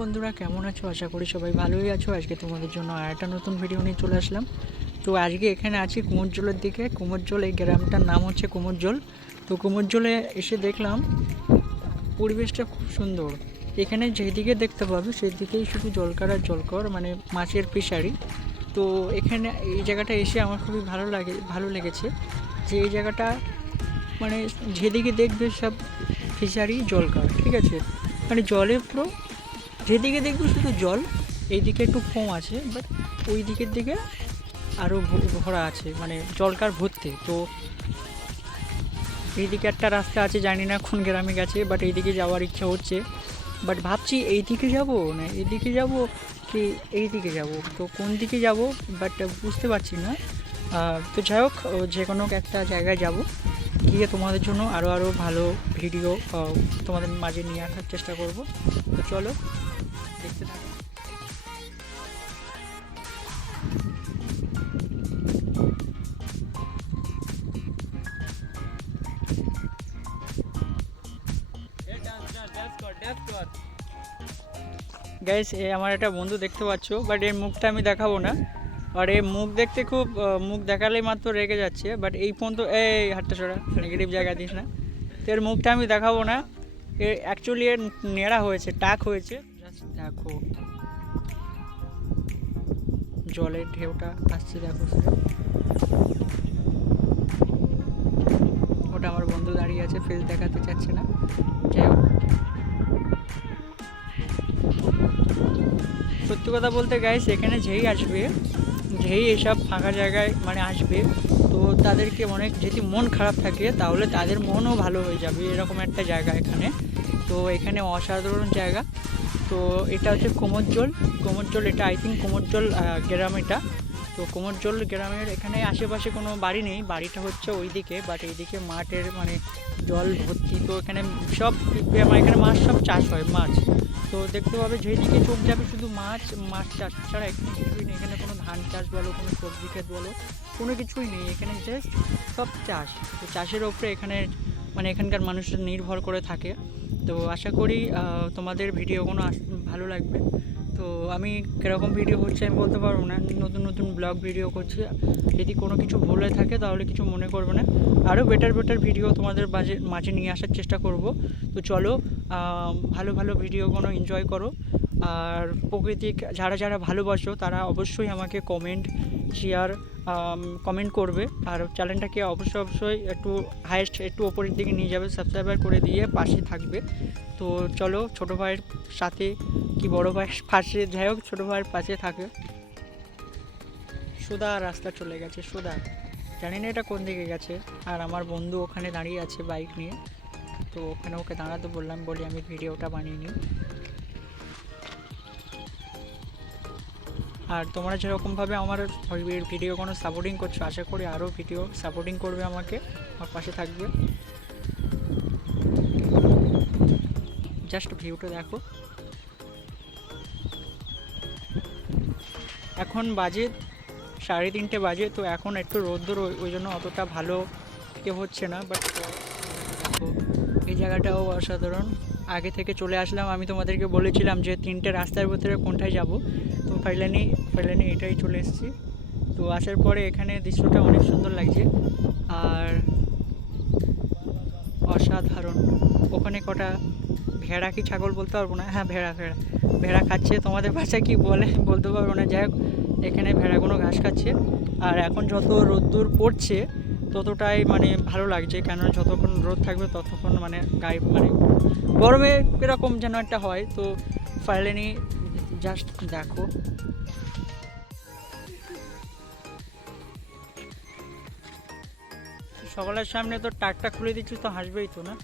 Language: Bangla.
বন্ধুরা, কেমন আছো? আশা করি সবাই ভালোই আছো। আজকে তোমাদের জন্য আর একটা নতুন ভিডিও নিয়ে চলে আসলাম। তো আজকে এখানে আছি কুমোরজলের দিকে। কুমোরজল, এই গ্রামটার নাম হচ্ছে কুমোরজল। তো কুমোরজলে এসে দেখলাম পরিবেশটা খুব সুন্দর। এখানে যেদিকে দেখতে পাবে সেদিকেই শুধু জলকার আর জলকর, মানে মাছের ফিশারি। তো এখানে এই জায়গাটা এসে আমার খুবই ভালো লেগেছে যে এই জায়গাটা, মানে যেদিকে দেখবে সব ফিশারি, জলকার, ঠিক আছে। মানে জলে পুরো যেদিকে দেখবো শুধু জল। এইদিকে একটু কম আছে, বাট ওই দিকের দিকে আরও ভরা আছে, মানে জলকার ভর্তি। তো এইদিকে একটা রাস্তা আছে, জানি না কোন গ্রামে গেছে, বাট এইদিকে যাওয়ার ইচ্ছা হচ্ছে। বাট ভাবছি এই দিকে যাব না এইদিকে যাব, কি এই দিকে যাব, তো কোন দিকে যাব বাট বুঝতে পারছি না। তো যাই হোক, যে কোনো একটা জায়গায় যাব, গিয়ে তোমাদের জন্য আরও ভালো ভিডিও তোমাদের মাঝে নিয়ে আসার চেষ্টা করব। তো চলো দেখতে থাকো। গাইস, এ আমার একটা বন্ধু দেখতে পাচ্ছ, বাট এর মুখটা আমি দেখাবো না। আর এর মুখ দেখতে খুব মুখ দেখালেই মাত্র রেগে যাচ্ছে। বাট এই ফোন তো, এই হাতটা সরা, নেগেটিভ জায়গা দিস না। তো এর মুখটা আমি দেখাবো না। এর অ্যাকচুয়ালি এর নেড়া হয়েছে, টাক হয়েছে। জাস্ট দেখো জলের ঢেউটা আসছে, দেখো। ওটা আমার বন্ধু দাঁড়িয়ে আছে, ফেস দেখাতে চাচ্ছে না। যাই হোক, সত্যি কথা বলতে গাইস, এখানে যেই আসবে, যেই এসব ফাঁকা জায়গায় মানে আসবে, তো তাদেরকে অনেক, যদি মন খারাপ থাকে তাহলে তাদের মনও ভালো হয়ে যাবে, এরকম একটা জায়গা এখানে। তো এখানে অসাধারণ জায়গা। তো এটা হচ্ছে কুমোরজল। কুমোরজল, এটা আই থিঙ্ক কুমোরজল গ্রাম এটা। তো কুমোরজল গ্রামের এখানে আশেপাশে কোনো বাড়ি নেই, বাড়িটা হচ্ছে ওইদিকে। বাট এইদিকে মাঠের মানে জল ভর্তি। তো এখানে সব, মানে এখানে মাছ সব চাষ হয়, মাছ। তো দেখতে পাবে যেদিকে চোখ যাবে শুধু মাছ, মাছ চাষ ছাড়া এখানে কিছুই নেই। এখানে কোনো ধান চাষ বলো, কোনো সবজি ক্ষেত বলো, কোনো কিছুই নেই এখানে, জাস্ট সব চাষ। তো চাষের ওপরে এখানে, মানে এখানকার মানুষরা নির্ভর করে থাকে। তো আশা করি তোমাদের ভিডিওগুলো ভালো লাগবে। তো আমি কীরকম ভিডিও করছি আমি বলতে পারবো না, নতুন নতুন ব্লগ ভিডিও করছি। যদি কোনো কিছু ভুল হয়ে থাকে তাহলে কিছু মনে করবে না। আরও বেটার ভিডিও তোমাদের মাঝে নিয়ে আসার চেষ্টা করব। তো চলো, ভালো ভালো ভিডিওগুলো এনজয় করো। আর প্রকৃতিক যারা ভালোবাসো তারা অবশ্যই আমাকে শেয়ার কমেন্ট করবে। আর চ্যানেলটাকে অবশ্যই একটু হাইয়েস্ট, একটু ওপরের দিকে নিয়ে যাবে, সাবস্ক্রাইবার করে দিয়ে পাশে থাকবে। তো চলো, ছোটো ভাইয়ের সাথে কি বড় ভাইয়ের পাশে, যাই হোক ছোটো ভাইয়ের পাশে থাকে। সোজা রাস্তা চলে গেছে, সোজা, জানি না এটা কোন দিকে গেছে। আর আমার বন্ধু ওখানে দাঁড়িয়ে আছে বাইক নিয়ে। তো ওখানে ওকে দাঁড়াতে বললাম, বলি আমি ভিডিওটা বানিয়ে নিই। আর তোমরা যেরকমভাবে আমার ভিডিও কোনো সাপোর্টিং করছো, আশা করি আরও ভিডিও সাপোর্টিং করবে আমাকে, আমার পাশে থাকবে। জাস্ট ভিউটা দেখো। এখন বাজে 3:30 বাজে। তো এখন একটু রোদ্দুর, ওই জন্য অতটা ভালো হচ্ছে না। বাট দেখো, এই জায়গাটাও অসাধারণ। আগে থেকে চলে আসলাম, আমি তোমাদেরকে বলেছিলাম যে 3টে রাস্তার ভিতরে কোনটায় যাব। তো ফাইনালি এটাই চলে এসেছি। তো আসার পরে এখানে দৃশ্যটা অনেক সুন্দর লাগছে। আর অসাধারণ। ওখানে কটা ভেড়া কি ছাগল বলতে পারবো না, হ্যাঁ ভেড়া খাচ্ছে। তোমাদের ভাষায় কি বলে বলতে পারবো না। যাই হোক, এখানে ভেড়াগুলো ঘাস খাচ্ছে। আর এখন যত রোদ্দুর পড়ছে ততটাই মানে ভালো লাগছে, কেন যতক্ষণ রোদ থাকবে ততক্ষণ মানে গায়ে, মানে গরমে এরকম যেন একটা হয়। তো ফাইনালি জাস্ট দেখো, সকলের সামনে তো টাকটা খুলে দিচ্ছিস, তো হাসবেই তো না।